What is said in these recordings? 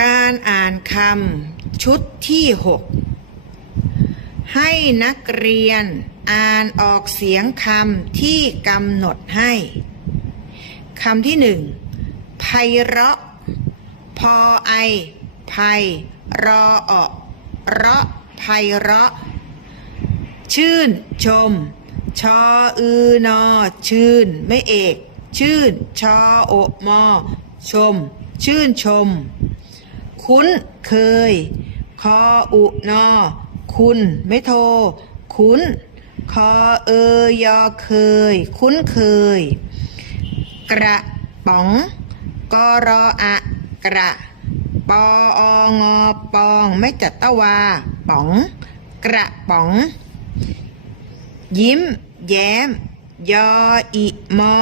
การอ่านคำชุดที่หกให้นักเรียนอ่านออกเสียงคำที่กำหนดให้คำที่หนึ่งไพเราะ พอไอไพรอออกเราะไพเราะ ชื่นชม ชออือนอ ชื่น ไม่เอก ชื่น ชอโอมอ ชม ชื่นชม คุ้นเคย คออุนอ คุณไม่โท คุ้น คอเอยอเคย คุ้นเคย กระป๋องกรออะกระปอองอปอง ไม่จัดตะวา ป๋อง กระป๋อง ยิ้ม แย้ม ยออิมอ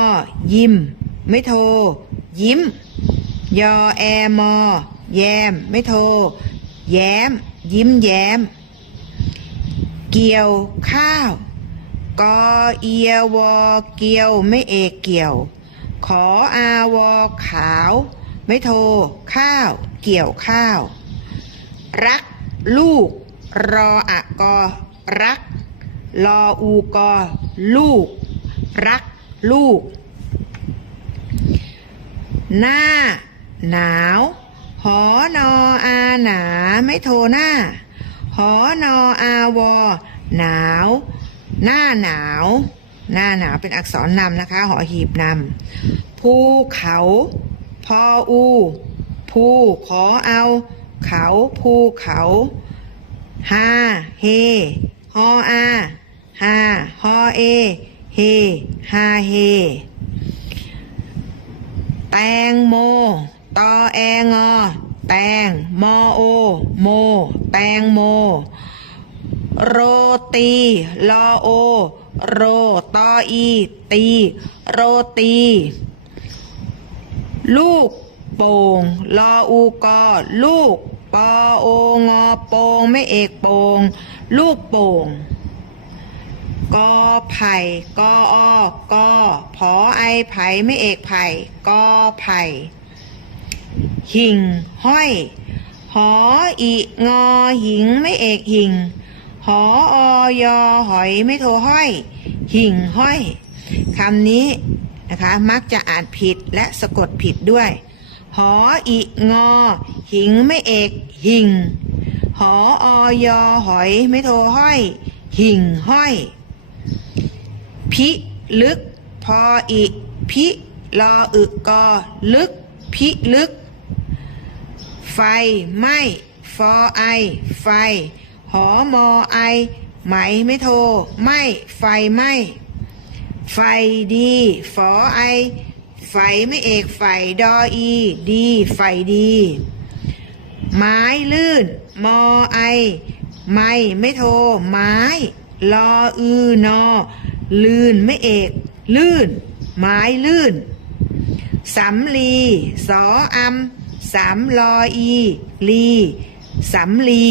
ยิ้ม ไม่โท ยิ้ม ยอแอมอ แยม ไม่โทร แย้ม ยิ้มแย้ม เกี่ยวข้าว กอเอียวอเกี่ยว ไม่เอกเกี่ยว ขออาวอขาว ไม่โทร ข้าว เกี่ยวข้าว รัก ลูก รออะกอ รักลออูกอ ลูก รัก ลูก หน้า หนาว หอนออาหนาไม่โทหน้า หอนออาวอหนาว หน้าหนาว หน้าหนาวเป็นอักษรนำนะคะ หอหีบนำภูเขาพออูภูขอเอา เขาภูเขาฮาเฮฮออาฮาฮอเอเฮฮาเฮ แตงโม ตอแองอ แตง มอโอ โม แตงโม โรตี ลอโอ โร ตออี ตี โรตี ลูกโป่ง ลออูกอ ลูก ปอโองอโปงไม่เอกโป่งลูกโป่งกอไผ่กออกอผอไอไผ่ไม่เอกไผ่กอไผ่ หิ่งห้อย หออีงอหิงไม่เอกหิ่งหออยอหอยไม่โทห้อย หิ่งห้อยคำนี้นะคะ มักจะอ่านผิดและสะกดผิดด้วย หออีงอ หิงไม่เอกหิ่งหออยอหอยไม่โทห้อย หิ่งห้อย พิลึก พออีพิลออึกอลึก พิลึก ไฟไหม้ฟอไอ ไฟ หอมอไอ ไหมไม่โทไหม้ไฟไหม้ไฟดีฟอไอ ไฟไม่เอกไฟดออี ดี ไฟดี ไม้ลื่น มอไอ ไม่ไม่โทไม้ลออือนอ ลื่นไม่เอก ลื่น ไม้ลื่นสำลี สออำ สามลออี ลีสำลี